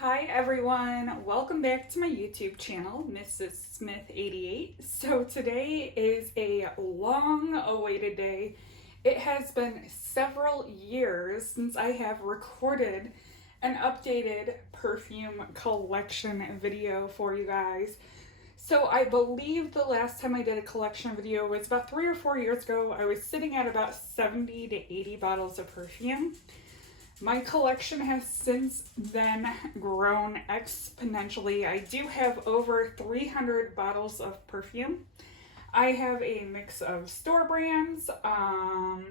Hi everyone, welcome back to my YouTube channel, Mrs. Smith 88. So today is a long awaited day. It has been several years since I have recorded an updated perfume collection video for you guys. So I believe the last time I did a collection video was about 3 or 4 years ago. I was sitting at about 70 to 80 bottles of perfume. My collection has since then grown exponentially. I do have over 300 bottles of perfume. I have a mix of store brands,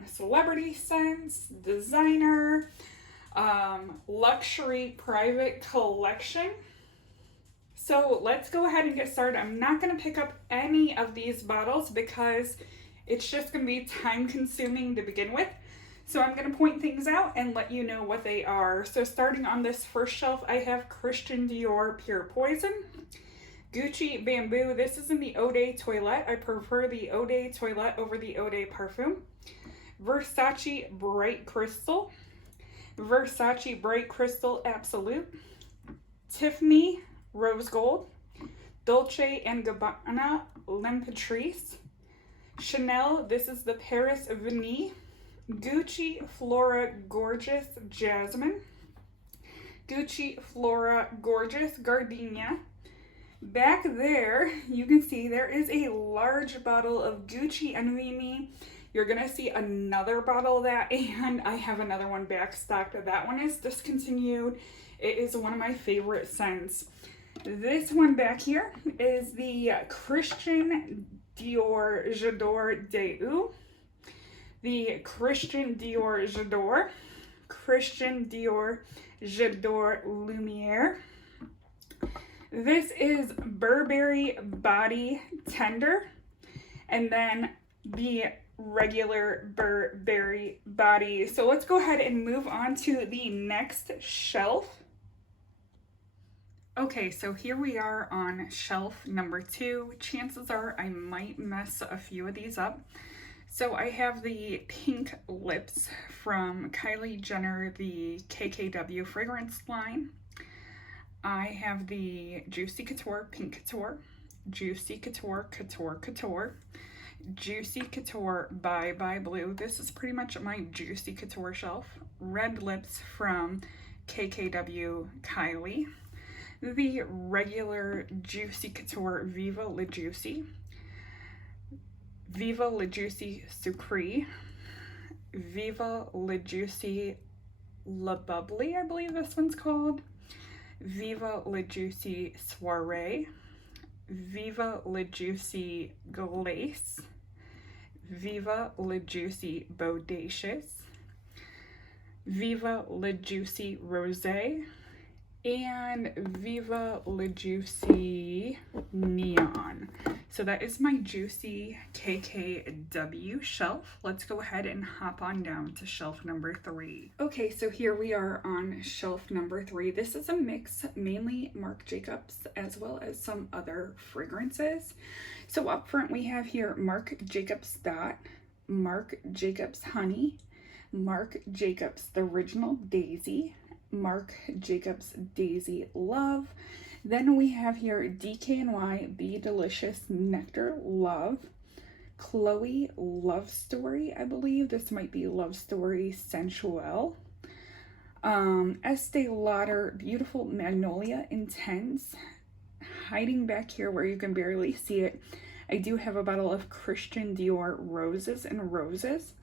celebrity scents, designer, luxury private collection. So let's go ahead and get started. I'm not going to pick up any of these bottles because it's just going to be time consuming to begin with. So I'm going to point things out and let you know what they are. So starting on this first shelf, I have Christian Dior Pure Poison, Gucci Bamboo. This is in the Eau de Toilette. I prefer the Eau de Toilette over the Eau de Parfum. Versace Bright Crystal, Versace Bright Crystal Absolute, Tiffany Rose Gold, Dolce & Gabbana L'Impératrice, Chanel. This is the Paris Vanille. Gucci Flora Gorgeous Jasmine, Gucci Flora Gorgeous Gardenia. Back there, you can see there is a large bottle of Gucci Envy Me. You're gonna see another bottle of that, and I have another one back stocked. That one is discontinued. It is one of my favorite scents. This one back here is the Christian Dior J'adore Deu. The Christian Dior J'adore, Christian Dior J'adore Lumiere. This is Burberry Body Tender, and then the regular Burberry Body. So let's go ahead and move on to the next shelf. Okay, so here we are on shelf number 2. Chances are I might mess a few of these up. So I have the pink lips from Kylie Jenner, the KKW fragrance line. I have the Juicy Couture Pink Couture, Juicy Couture Couture Couture, Juicy Couture Bye Blue. This is pretty much my Juicy Couture shelf. Red lips from KKW Kylie. The regular Juicy Couture Viva La Juicy. Viva La Juicy Sucré, Viva La Juicy La Bubbly, I believe this one's called, Viva La Juicy Soiree, Viva La Juicy Glace, Viva La Juicy Bodacious, Viva La Juicy Rosé, and Viva La Juicy Neon. So that is my Juicy KKW shelf. Let's go ahead and hop on down to shelf number 3. Okay, so here we are on shelf number 3. This is a mix, mainly Marc Jacobs, as well as some other fragrances. So up front we have here Marc Jacobs Dot, Marc Jacobs Honey, Marc Jacobs The Original Daisy, Marc Jacobs Daisy Love. Then we have here DKNY Be Delicious Nectar Love, Chloe Love Story, I believe this might be Love Story Sensuelle, Estee Lauder Beautiful Magnolia Intense. Hiding back here where you can barely see it, I do have a bottle of Christian Dior Roses and Roses.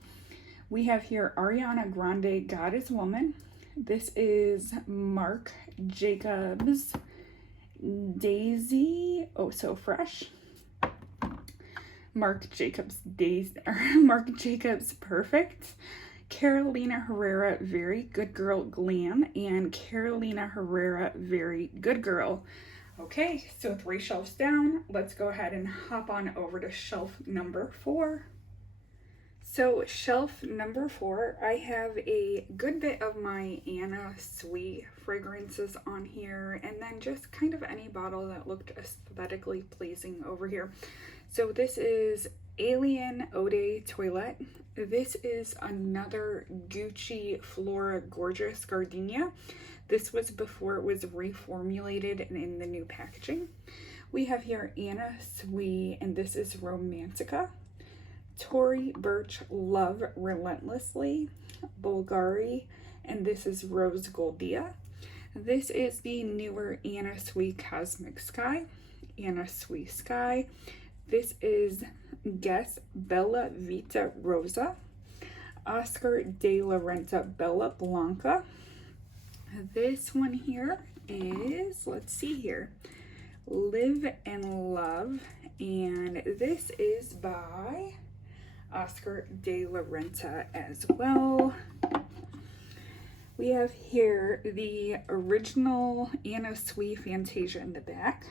We have here Ariana Grande God is Woman. This is Marc Jacobs Daisy, oh so fresh. Marc Jacobs Daisy, Marc Jacobs Perfect, Carolina Herrera Very Good Girl Glam, and Carolina Herrera Very Good Girl. Okay, so 3 shelves down, let's go ahead and hop on over to shelf number 4. So shelf number 4, I have a good bit of my Anna Sui fragrances on here, and then just kind of any bottle that looked aesthetically pleasing over here. So this is Alien Eau de Toilette. This is another Gucci Flora Gorgeous Gardenia. This was before it was reformulated and in the new packaging. We have here Anna Sui, and this is Romantica. Tory Burch, Love Relentlessly. Bulgari, and this is Rose Goldia. This is the newer Anna Sui Cosmic Sky. Anna Sui Sky. This is Guess Bella Vita Rosa. Oscar de la Renta Bella Blanca. This one here is, let's see here, Live and Love, and this is by Oscar de la Renta as well. We have here the original Anna Sui Fantasia in the back.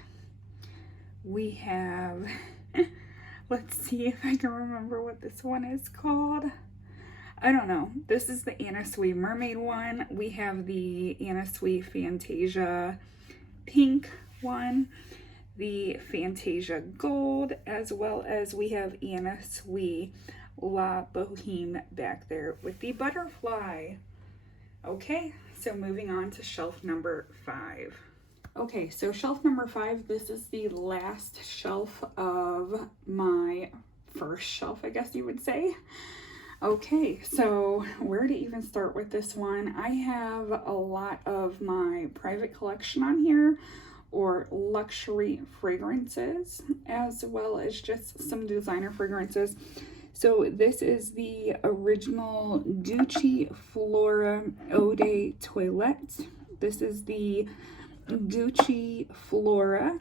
We have, let's see if I can remember what this one is called. I don't know. This is the Anna Sui Mermaid one. We have the Anna Sui Fantasia Pink one, the Fantasia Gold, as well as we have Anna Sui La Boheme back there with the butterfly. Okay, so moving on to shelf number 5. Okay, so shelf number 5, this is the last shelf of my first shelf, I guess you would say. Okay, so where to even start with this one? I have a lot of my private collection on here, or luxury fragrances, as well as just some designer fragrances. So this is the original Gucci Flora Eau de Toilette. This is the Gucci Flora,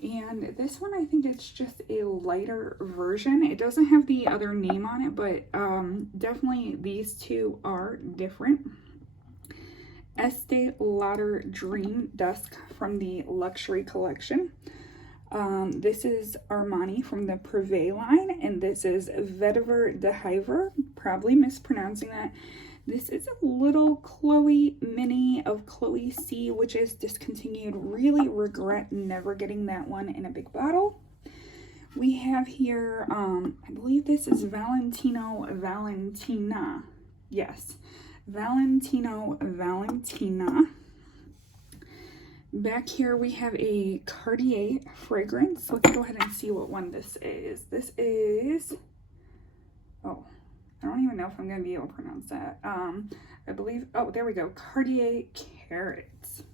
and this one I think it's just a lighter version. It doesn't have the other name on it, but definitely these two are different. Estee Lauder Dream Dusk from the luxury collection. This is Armani from the Privé line, and this is Vetiver de Hyver, probably mispronouncing that. This is a little Chloe mini of Chloe C, which is discontinued. Really regret never getting that one in a big bottle. We have here, I believe this is Valentino Valentina. Yes, Valentino Valentina. Back here we have a Cartier fragrance. Let's go ahead and see what one this is. This is, oh, I don't even know if I'm going to be able to pronounce that. I believe, oh, there we go. Cartier Carrots.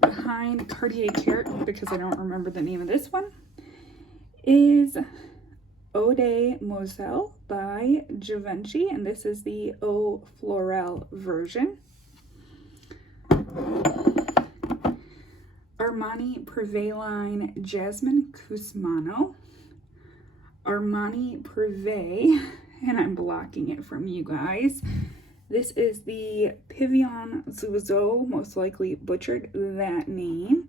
Behind Cartier Carrot, because I don't remember the name of this one, is Eau de Moselle by Givenchy, and this is the Eau Florale version. Armani Privé line Jasmine Cusmano. Armani Privé, and I'm blocking it from you guys. This is the Pavillon Zouzo, most likely butchered that name.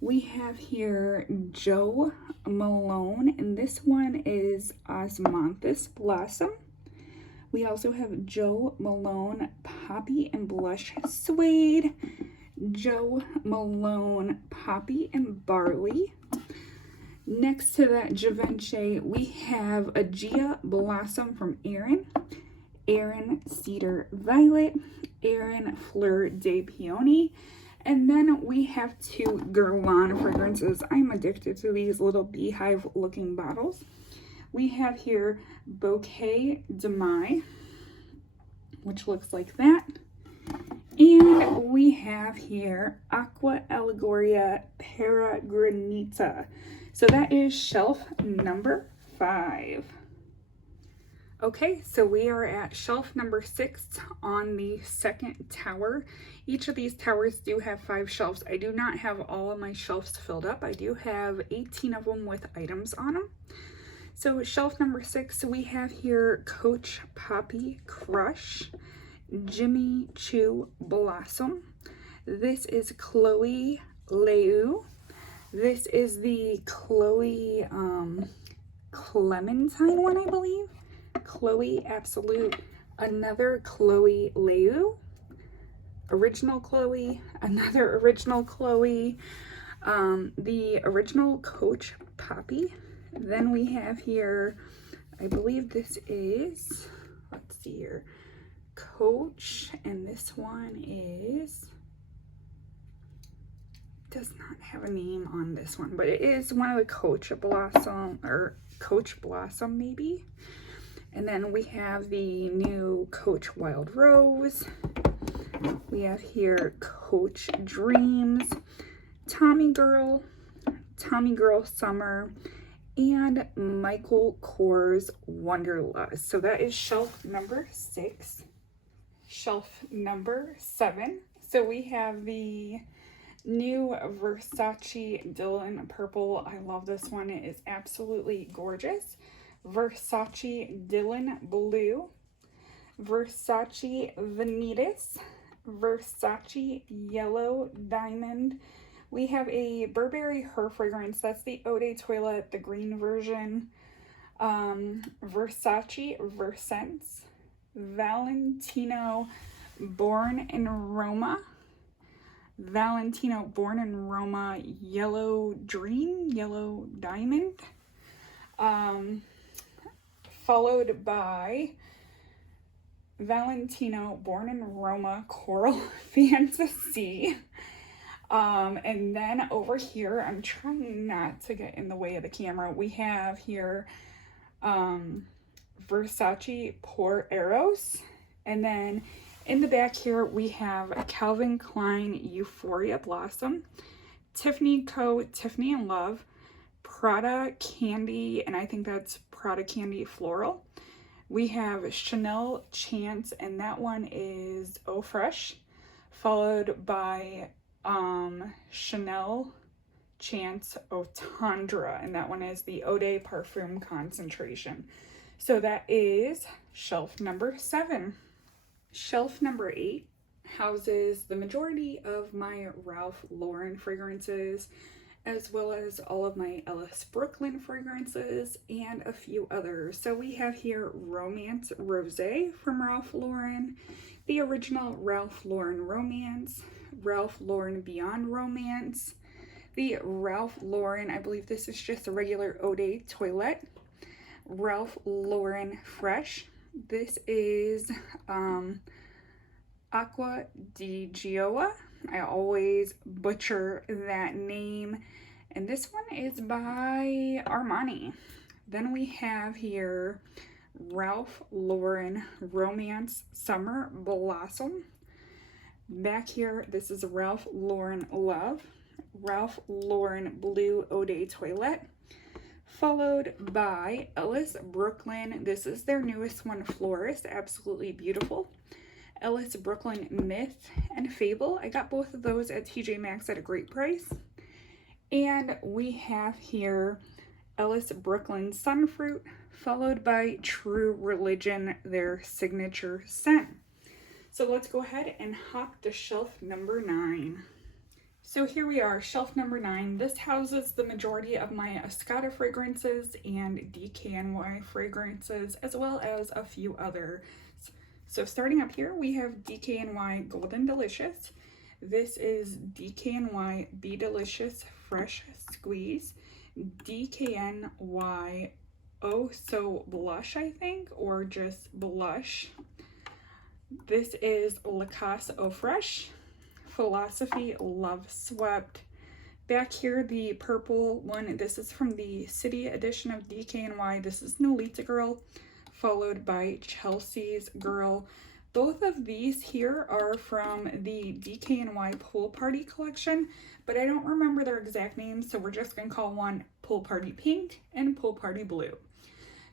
We have here Joe Malone, and this one is Osmanthus Blossom. We also have Joe Malone Poppy and Blush Suede, Joe Malone Poppy and Barley. Next to that Givenchy, we have a Gia Blossom from Erin, Erin Cedar Violet, Erin Fleur de Peony, and then we have two Guerlain fragrances. I'm addicted to these little beehive looking bottles. We have here Bouquet de Mai, which looks like that. And we have here Aqua Allegoria Peregrinita. So that is shelf number 5. Okay, so we are at shelf number 6 on the second tower. Each of these towers do have 5 shelves. I do not have all of my shelves filled up. I do have 18 of them with items on them. So shelf number 6, we have here Coach Poppy Crush, Jimmy Choo Blossom. This is Chloe Leu. This is the Chloe Clementine one, I believe. Chloe Absolute. Another Chloe Leu. Original Chloe. Another original Chloe. The original Coach Poppy. Then we have here, I believe this is, let's see here, Coach, and this one is have a name on this one, but it is one of the Coach Blossom, or Coach Blossom maybe. And then we have the new Coach Wild Rose. We have here Coach Dreams, Tommy Girl Summer, and Michael Kors Wonderlust. So that is shelf number 6. Shelf number 7. So we have the new Versace Dylan Purple. I love this one. It is absolutely gorgeous. Versace Dylan Blue, Versace Vanitas, Versace Yellow Diamond. We have a Burberry Her fragrance. That's the Eau de Toilette, the green version. Versace Versence, Valentino Born in Roma, Valentino Born in Roma Yellow Dream, Yellow Diamond. Followed by Valentino Born in Roma Coral Fantasy. And then over here, I'm trying not to get in the way of the camera. We have here Versace Pour Eros. And then in the back here, we have Calvin Klein Euphoria Blossom, Tiffany Co. Tiffany and Love, Prada Candy, and I think that's Prada Candy Floral. We have Chanel Chance, and that one is Eau Fresh, followed by Chanel Chance Eau Tendre, and that one is the Eau de Parfum Concentration. So that is shelf number 7. Shelf number 8 houses the majority of my Ralph Lauren fragrances, as well as all of my Ellis Brooklyn fragrances and a few others. So we have here Romance Rosé from Ralph Lauren, the original Ralph Lauren Romance, Ralph Lauren Beyond Romance, the Ralph Lauren, I believe this is just a regular Eau de Toilette, Ralph Lauren Fresh. This is Acqua di Gioia. I always butcher that name. And this one is by Armani. Then we have here Ralph Lauren Romance Summer Blossom. Back here, this is Ralph Lauren Love, Ralph Lauren Blue Eau de Toilette, followed by Ellis Brooklyn. This is their newest one, Florist, absolutely beautiful. Ellis Brooklyn Myth and Fable. I got both of those at TJ Maxx at a great price. And we have here Ellis Brooklyn Sunfruit, followed by True Religion, their signature scent. So let's go ahead and hop to shelf number 9. So here we are, shelf number 9. This houses the majority of my Escada fragrances and DKNY fragrances, as well as a few others. So starting up here, we have DKNY Golden Delicious. This is DKNY Be Delicious Fresh Squeeze, DKNY Oh So Blush, I think, or just Blush. This is Lacoste Eau Fresh, Philosophy Love Swept. Back here, the purple one, this is from the City edition of DKNY. This is Nolita Girl, followed by Chelsea's Girl. Both of these here are from the DKNY Pool Party collection, but I don't remember their exact names, so we're just going to call one Pool Party Pink and Pool Party Blue.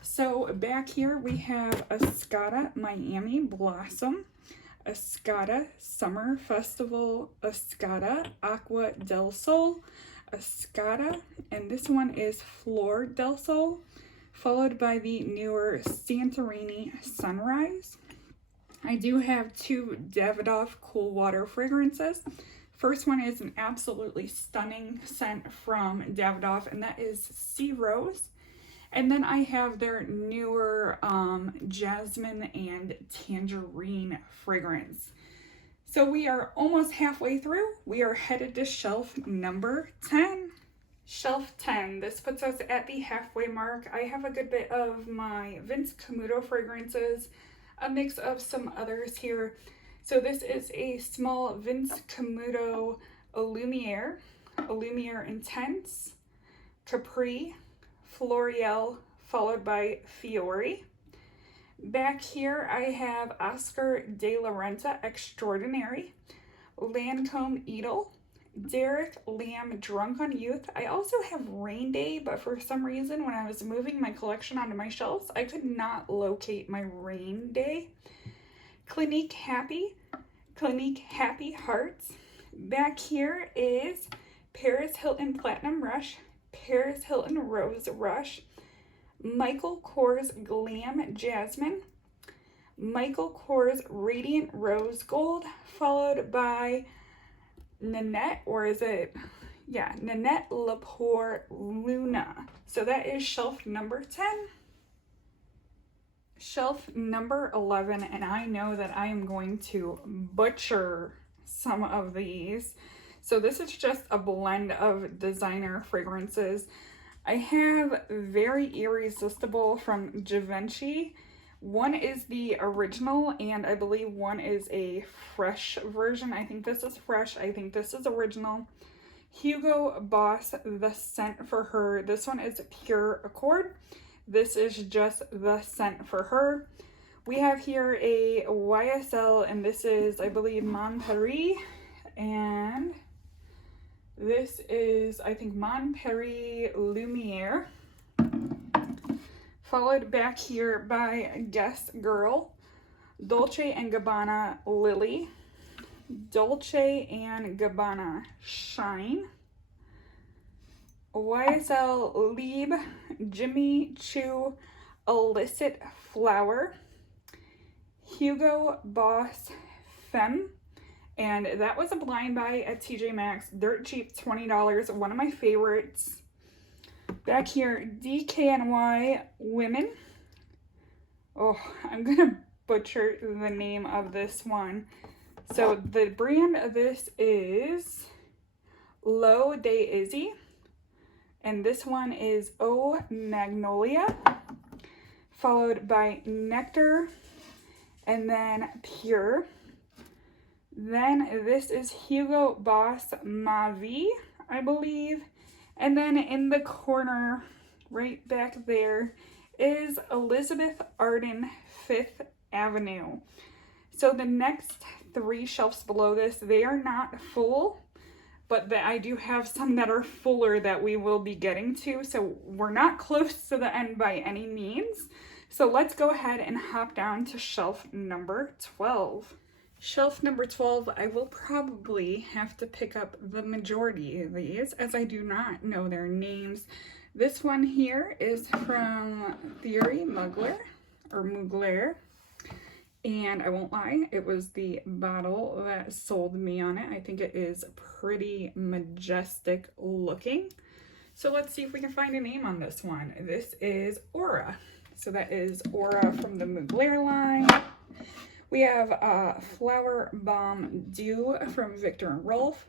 So back here we have Escada Miami Blossom, Escada Summer Festival, Escada Aqua del Sol, Escada, and this one is Flor del Sol, followed by the newer Santorini Sunrise. I do have 2 Davidoff Cool Water fragrances. First one is an absolutely stunning scent from Davidoff, and that is Sea Rose. And then I have their newer Jasmine and Tangerine fragrance. So we are almost halfway through. We are headed to shelf number 10. Shelf 10, this puts us at the halfway mark. I have a good bit of my Vince Camuto fragrances, a mix of some others here. So this is a small Vince Camuto Lumiere. Lumiere Intense, Capri, L'Oreal, followed by Fiore. Back here I have Oscar de la Renta Extraordinary, Lancome Eagle, Derek Lam Drunk on Youth. I also have Rain Day, but for some reason when I was moving my collection onto my shelves, I could not locate my Rain Day. Clinique Happy Hearts. Back here is Paris Hilton Platinum Rush, Paris Hilton Rose Rush, Michael Kors Glam Jasmine, Michael Kors Radiant Rose Gold, followed by Nanette, or is it, yeah, Nanette Lepore Luna. So that is shelf number 10. Shelf number 11, and I know that I am going to butcher some of these. So this is just a blend of designer fragrances. I have Very Irresistible from Givenchy. One is the original, and I believe one is a fresh version. I think this is fresh. I think this is original. Hugo Boss, The Scent for Her. This one is Pure Accord. This is just The Scent for Her. We have here a YSL, and this is, I believe, Mon Paris. And this is, I think, Mon Paris Lumiere. Followed back here by Guess Girl, Dolce & Gabbana Lily, Dolce & Gabbana Shine, YSL Lieb Jimmy Choo Illicit Flower, Hugo Boss Femme, and that was a blind buy at TJ Maxx, dirt cheap, $20, one of my favorites. Back here, DKNY Women. Oh, I'm gonna butcher the name of this one. So the brand of this is L'Eau de Izzy, and this one is Eau Magnolia, followed by Nectar, and then Pure. Then this is Hugo Boss Ma Vie, I believe. And then in the corner, right back there, is Elizabeth Arden Fifth Avenue. So the next 3 shelves below this, they are not full, but I do have some that are fuller that we will be getting to. So we're not close to the end by any means. So let's go ahead and hop down to shelf number 12. Shelf number 12, I will probably have to pick up the majority of these as I do not know their names. This one here is from Theory Mugler, or Mugler, and I won't lie, it was the bottle that sold me on it. I think it is pretty majestic looking. So let's see if we can find a name on this one. This is Aura. So that is Aura from the Mugler line. We have Flower Bomb Dew from Viktor and Rolf,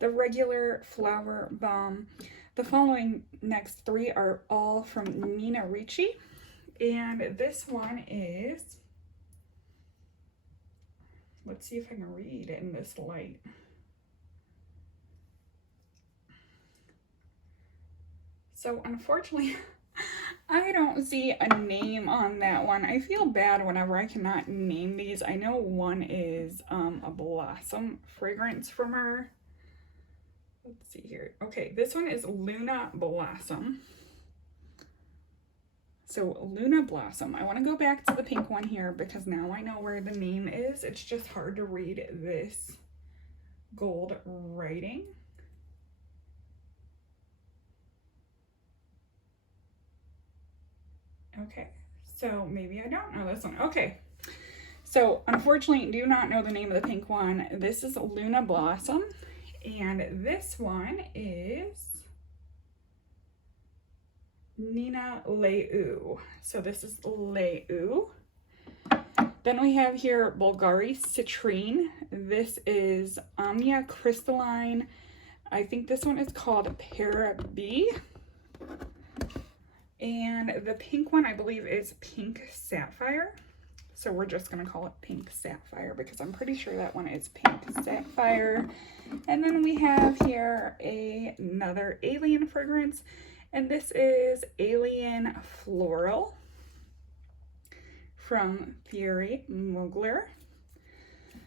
the regular Flower Bomb. The following next 3 are all from Nina Ricci, and this one is, let's see if I can read in this light. So unfortunately, I don't see a name on that one. I feel bad whenever I cannot name these. I know one is a Blossom fragrance from her. Let's see here. Okay, this one is Luna Blossom. So Luna Blossom. I want to go back to the pink one here because now I know where the name is. It's just hard to read this gold writing. Okay, so maybe I don't know this one. Okay, so unfortunately do not know the name of the pink one. This is Luna Blossom, and this one is Nina Leu. So this is Leu. Then we have here Bulgari Citrine. This is Omnia Crystalline. I think this one is called Parabe. And the pink one, I believe, is Pink Sapphire, So we're just going to call it Pink Sapphire because I'm pretty sure that one is Pink Sapphire. And then we have here another Alien fragrance. And this is Alien Floral from Mugler.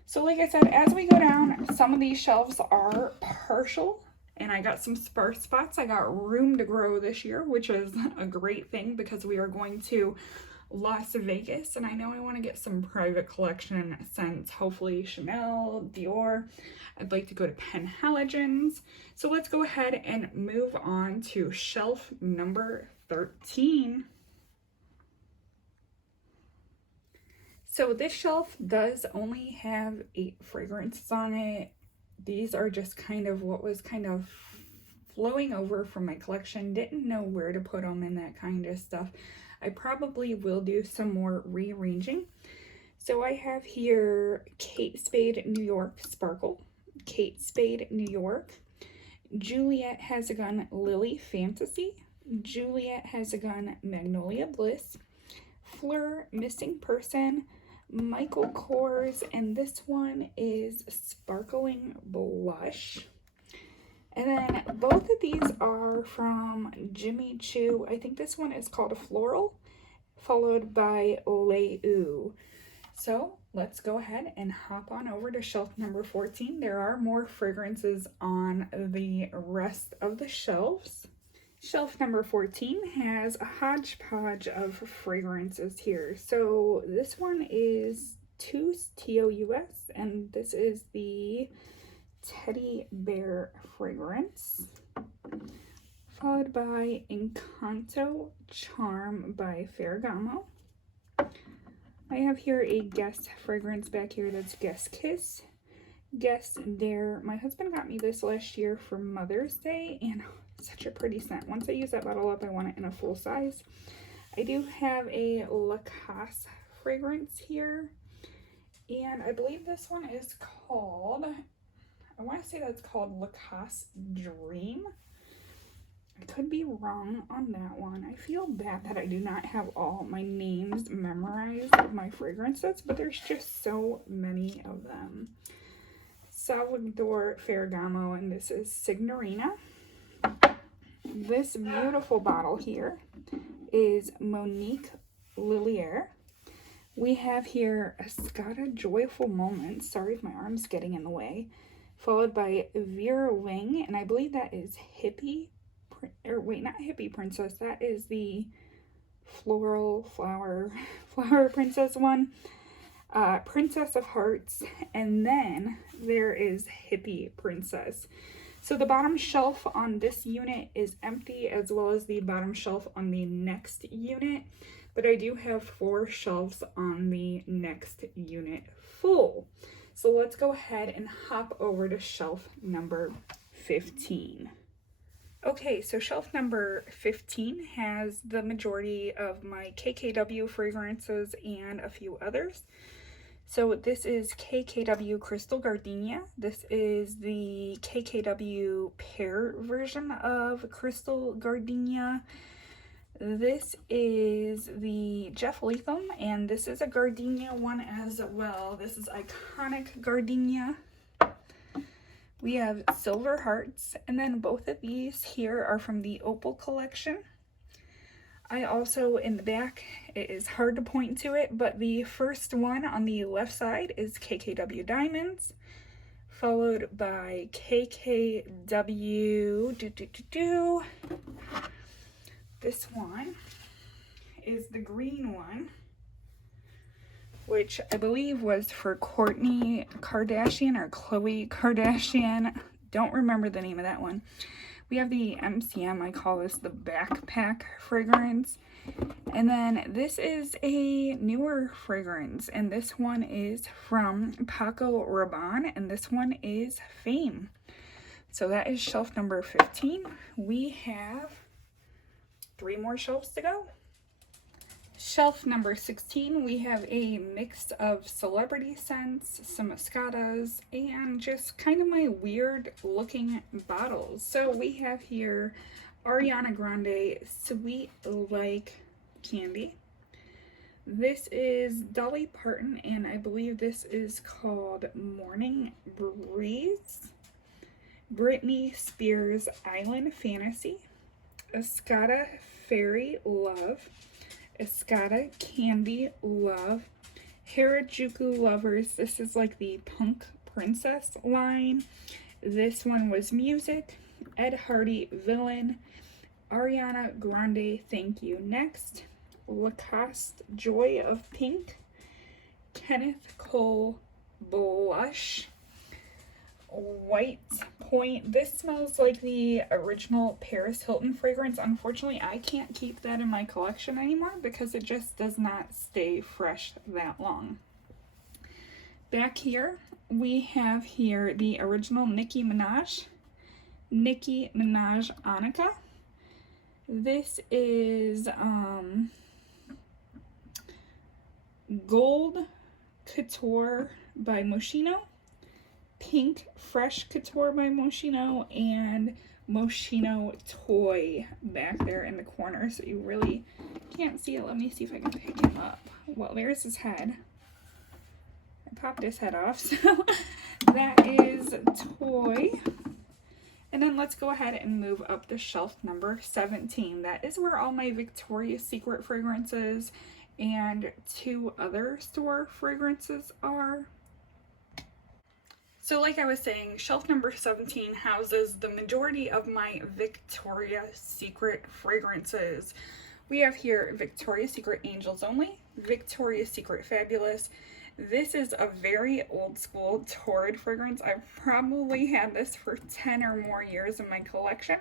So like I said, as we go down, some of these shelves are partial. And I got some sparse spots. I got room to grow this year, which is a great thing because we are going to Las Vegas. And I know I want to get some private collection scents, hopefully Chanel, Dior. I'd like to go to Penhaligon's. So let's go ahead and move on to shelf number 13. So this shelf does only have 8 fragrances on it. These are just kind of what was kind of flowing over from my collection. Didn't know where to put them and that kind of stuff. I probably will do some more rearranging. So I have here Kate Spade New York Sparkle, Kate Spade New York, Juliet Has a Gun Lily Fantasy, Juliet Has a Gun Magnolia Bliss, Fleur Missing Person, Michael Kors, and this one is Sparkling Blush. And then both of these are from Jimmy Choo. I think this one is called Floral, followed by Leu. So let's go ahead and hop on over to shelf number 14. There are more fragrances on the rest of the shelves. Shelf number 14 has a hodgepodge of fragrances here. So this one is TOUS, and this is the Teddy Bear fragrance, followed by Encanto Charm by Ferragamo. I have here a Guess fragrance back here that's Guess Kiss. Guess Dare. My husband got me this last year for Mother's Day, and such a pretty scent. Once I use that bottle up, I want it in a full size. I do have a Lacoste fragrance here, and I believe this one is called, I want to say that's called Lacoste Dream. I could be wrong on that one. I feel bad that I do not have all my names memorized of my fragrances, but there's just so many of them. Salvador Ferragamo, and this is Signorina. This beautiful bottle here is Monique Lilliere. We have here Escada Joyful Moments. Sorry if my arm's getting in the way. Followed by Vera Wang, and I believe that is Hippie, or wait, not Hippie Princess. That is the floral flower princess one. Princess of Hearts, and then there is Hippie Princess. So the bottom shelf on this unit is empty, as well as the bottom shelf on the next unit, but I do have 4 shelves on the next unit full. So let's go ahead and hop over to shelf number 15. Okay, so shelf number 15 has the majority of my KKW fragrances and a few others. So this is KKW Crystal Gardenia. This is the KKW pear version of Crystal Gardenia. This is the Jeff Leatham, and this is a Gardenia one as well. This is Iconic Gardenia. We have Silver Hearts, and then both of these here are from the Opal collection. I also, in the back, it is hard to point to it, but the first one on the left side is KKW Diamonds, followed by KKW, This one is the green one, which I believe was for Kourtney Kardashian or Khloe Kardashian. Don't remember the name of that one. We have the MCM, I call this the backpack fragrance. And then this is a newer fragrance, and this one is from Paco Rabanne, and this one is Fame. So that is shelf number 15. We have 3 more shelves to go. Shelf number 16, we have a mix of celebrity scents, some Escadas, and just kind of my weird looking bottles. So we have here Ariana Grande Sweet Like Candy. This is Dolly Parton, and I believe this is called Morning Breeze. Britney Spears Island Fantasy. Escada Fairy Love. Escada Candy Love. Harajuku Lovers. This is like the Punk Princess line. This one was Music. Ed Hardy Villain. Ariana Grande Thank You Next. Lacoste Joy of Pink. Kenneth Cole Blush. White Point. This smells like the original Paris Hilton fragrance. Unfortunately, I can't keep that in my collection anymore because it just does not stay fresh that long. Back here, we have here the original Nicki Minaj Annika. This is Gold Couture by Moschino, Pink Fresh Couture by Moschino, and Moschino Toy back there in the corner, so you really can't see it. Let me see if I can pick him up. Well, there's his head. I popped his head off, so that is Toy. And then let's go ahead and move up to shelf number 17. That is where all my Victoria's Secret fragrances and 2 other store fragrances are. So like I was saying, shelf number 17 houses the majority of my Victoria's Secret fragrances. We have here Victoria's Secret Angels Only, Victoria's Secret Fabulous. This is a very old school Torrid fragrance. I've probably had this for 10 or more years in my collection.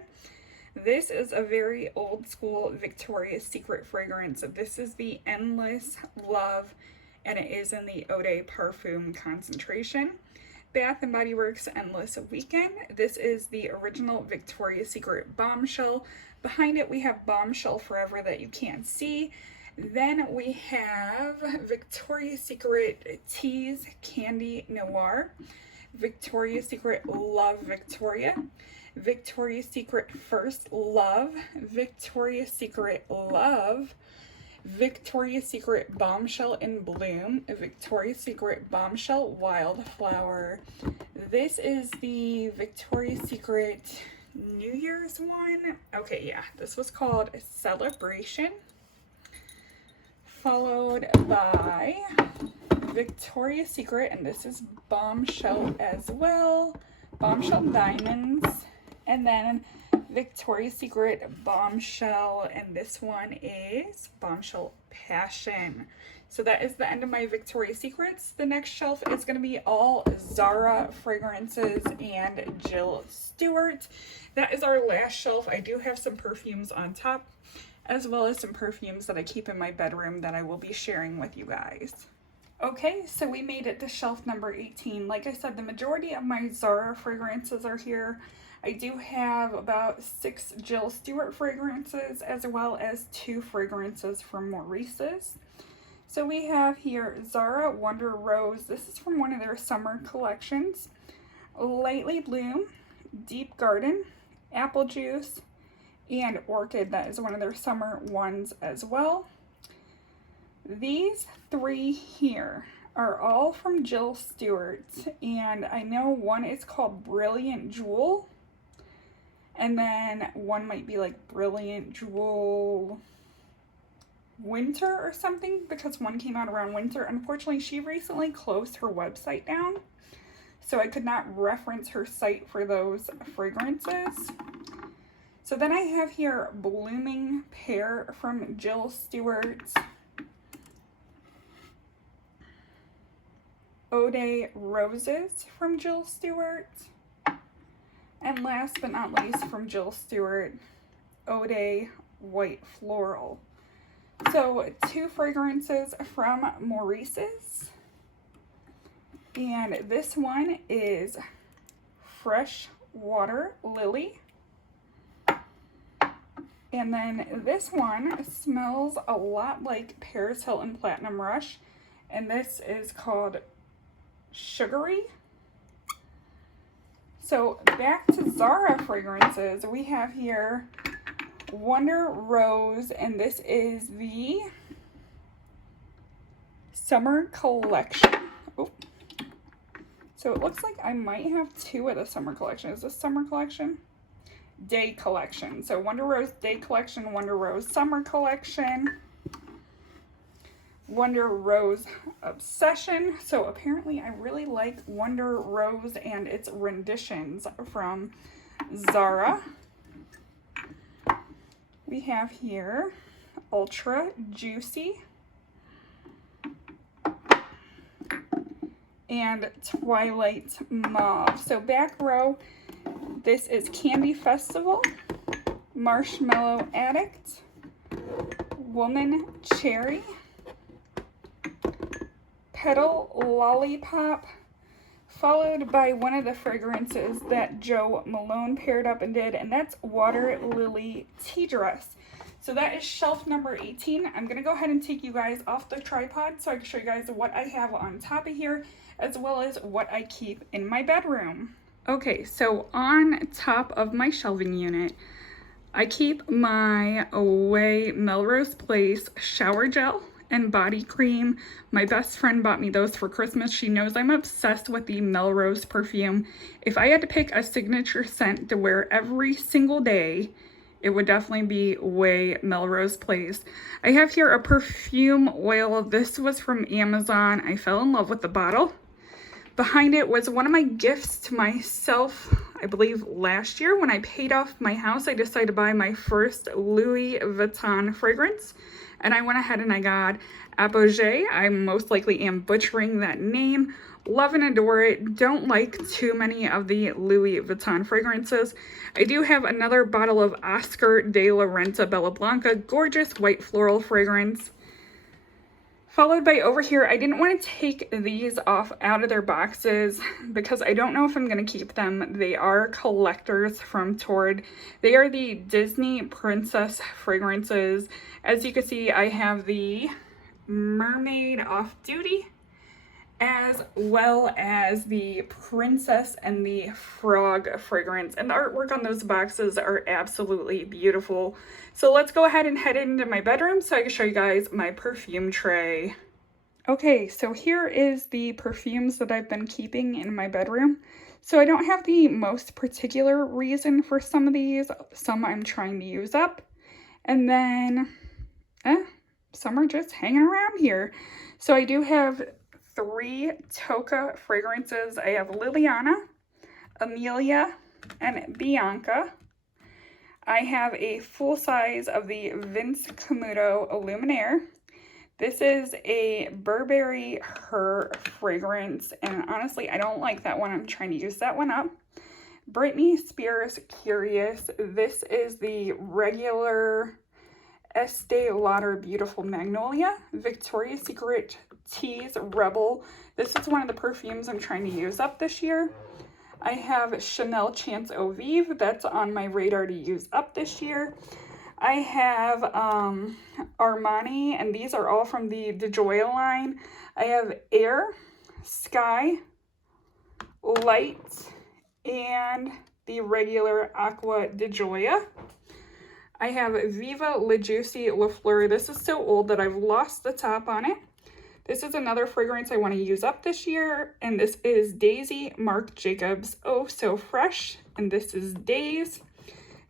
This is a very old school Victoria's Secret fragrance. This is the Endless Love, and it is in the Eau de Parfum concentration. Bath & Body Works Endless Weekend. This is the original Victoria's Secret Bombshell. Behind it we have Bombshell Forever that you can't see. Then we have Victoria's Secret Tease Candy Noir, Victoria's Secret Love Victoria, Victoria's Secret First Love, Victoria's Secret Love, Victoria's Secret Bombshell in Bloom, Victoria's Secret Bombshell Wildflower. This is the Victoria's Secret New Year's one. Okay, yeah, this was called Celebration. Followed by Victoria's Secret, and this is Bombshell as well, Bombshell Diamonds, and then Victoria's Secret Bombshell, and this one is Bombshell Passion. So that is the end of my Victoria's Secrets. The next shelf is going to be all Zara fragrances and Jill Stewart. That is our last shelf. I do have some perfumes on top, as well as some perfumes that I keep in my bedroom that I will be sharing with you guys. Okay, so we made it to shelf number 18. Like I said, the majority of my Zara fragrances are here. I do have about 6 Jill Stewart fragrances, as well as 2 fragrances from Maurice's. So we have here Zara Wonder Rose. This is from one of their summer collections. Lightly Bloom, Deep Garden, Apple Juice, and Orchid. That is one of their summer ones as well. These 3 here are all from Jill Stewart, and I know one is called Brilliant Jewel, and then one might be like Brilliant Jewel Winter or something, because one came out around winter. Unfortunately, she recently closed her website down, so I could not reference her site for those fragrances. So then I have here Blooming Pear from Jill Stewart, Eau de Roses from Jill Stewart, and last but not least from Jill Stewart, Eau de White Floral. So 2 fragrances from Maurice's, and this one is Fresh Water Lily. And then this one smells a lot like Paris Hilton Platinum Rush, and this is called Sugary. So back to Zara fragrances, we have here Wonder Rose, and this is the summer collection. Oh. So it looks like I might have two of the summer collection. Is this summer collection? Day collection. So Wonder Rose Day collection, Wonder Rose Summer collection, Wonder Rose Obsession. So apparently I really like Wonder Rose and its renditions from Zara. We have here Ultra Juicy and Twilight Mauve. So back row, this is Candy Festival, Marshmallow Addict, Woman Cherry, Petal Lollipop, followed by one of the fragrances that Joe Malone paired up and did, and that's Water Lily Tea Dress. So that is shelf number 18. I'm going to go ahead and take you guys off the tripod so I can show you guys what I have on top of here, as well as what I keep in my bedroom. Okay, so on top of my shelving unit, I keep my Away Melrose Place shower gel and body cream. My best friend bought me those for Christmas. She knows I'm obsessed with the Melrose perfume. If I had to pick a signature scent to wear every single day, it would definitely be Way Melrose Place. I have here a perfume oil. This was from Amazon. I fell in love with the bottle. Behind it was one of my gifts to myself, I believe last year. When I paid off my house, I decided to buy my first Louis Vuitton fragrance. And I went ahead and I got Apogee. I most likely am butchering that name. Love and adore it. Don't like too many of the Louis Vuitton fragrances. I do have another bottle of Oscar de la Renta Bella Blanca, gorgeous white floral fragrance. Followed by over here, I didn't want to take these off out of their boxes because I don't know if I'm going to keep them. They are collectors from Tord. They are the Disney Princess fragrances. As you can see, I have the Mermaid Off Duty, as well as the Princess and the Frog fragrance. And the artwork on those boxes are absolutely beautiful. So let's go ahead and head into my bedroom so I can show you guys my perfume tray. Okay, so here is the perfumes that I've been keeping in my bedroom. So I don't have the most particular reason for some of these. Some I'm trying to use up. And then some are just hanging around here. So I do have 3 Toca fragrances. I have Liliana, Amelia, and Bianca. I have a full size of the Vince Camuto Illuminaire. This is a Burberry Her fragrance, and honestly, I don't like that one. I'm trying to use that one up. Britney Spears Curious. This is the regular Estee Lauder Beautiful Magnolia. Victoria's Secret Tease Rebel. This is one of the perfumes I'm trying to use up this year. I have Chanel Chance Eau Vive. That's on my radar to use up this year. I have Armani, and these are all from the DeJoya line. I have Air, Sky, Light, and the regular Aqua DeJoya. I have Viva La Juicy La Fleur. This is so old that I've lost the top on it. This is another fragrance I want to use up this year, and this is Daisy Marc Jacobs Oh So Fresh, and this is Days.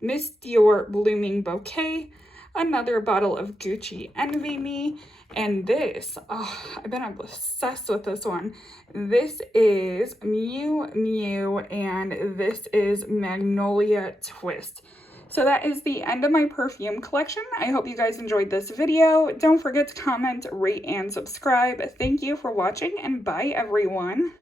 Miss Dior Blooming Bouquet, another bottle of Gucci Envy Me, and this, I've been obsessed with this one. This is Miu Miu, and this is Magnolia Twist. So that is the end of my perfume collection. I hope you guys enjoyed this video. Don't forget to comment, rate, and subscribe. Thank you for watching, and bye everyone.